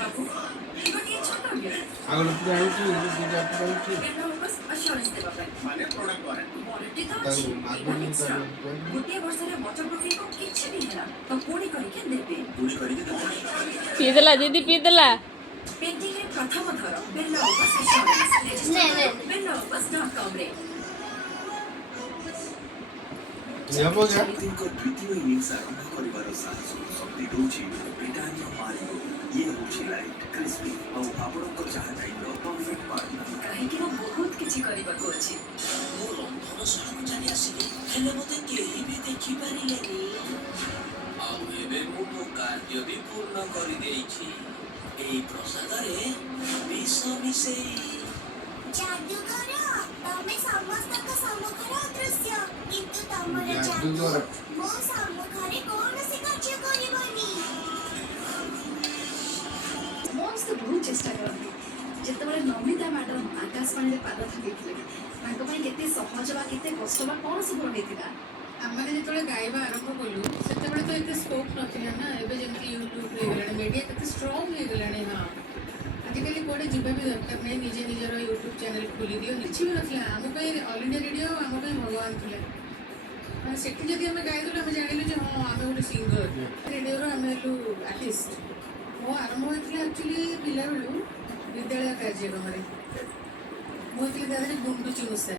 बाबू गोटे छोट गिफ्ट आगल जाउची दुटा जाउची केनो बस अश्योरेंस देबा ପାଇଁ माने प्रोडक्ट वारंटी वारंटी तो ताऊ अछि मागनी कर गोटे वर्ष रे वाटर प्रूफिंग को किछि भी हैला तो पूरी करके देबे पूरी करिके देबो पीदला दीदी पीदला पेंटिंग रे प्रथम थर बेल्लो बस अश्योरेंस नहीं। बेल्लो बस.com रे यबो क्या को द्वितीय इनिंग्स आरंभ करिवार साहस शक्ति दोछि ब्रिटानिया मारिगो ये होछि लाइट क्रिस्पी और आपन को चाह टाइम परफेक्ट पार्टनर काहे कि वो बहुत किछि करबा को अछि ମୋ ରନ୍ଧନ ଶୈଳୀ ଜାଣି ଆସିଲି ହେଲେ ମୋତେ କେହି ବି ଦେଖିପାରିଲେନି ଆଉ ଏବେ ମୁଁ ମୋ କାର୍ଯ୍ୟ ବି ପୂର୍ଣ୍ଣ କରିଦେଇଛି ଏହି ପ୍ରସାଦରେ ବିଷ ମିଶେଇ जादूगर तमे समस्तक सम्मुखर दृश्य किंतु तमर जादूगर जादू मो सम्मुखरे कौनसी कार्य करिबनी मस्त बहुत चेष्टा करती जेतेबेले नमिता मैडम आकाशवाणी रे पाद थाकिथिले ताको ପାଇଁ केते सहज बा केते कष्ट बा कोन सब होइतिला आमने जिते गाइबा आरंभ कलु से तो एत स्कोप ना ना एवं जमी यूट्यूब हो मीडिया के स्ट्रंग हो गलानी हाँ आजिकल कौटे जीवा भी दरकार नहीं निजे निजर यूट्यूब चैनल खोली दियो किसी भी ना आम ऑल इंडिया रेडियो आम भगवान थे से आम गाइदेलु आम जानलु हाँ आम गोटे सिंगर रेडियो आम आर्टिस्ट मो आरंभ होता एक्चुअली पिला बेलू विद्यालय कार्यक्रम मुझे गुंडुची मुसा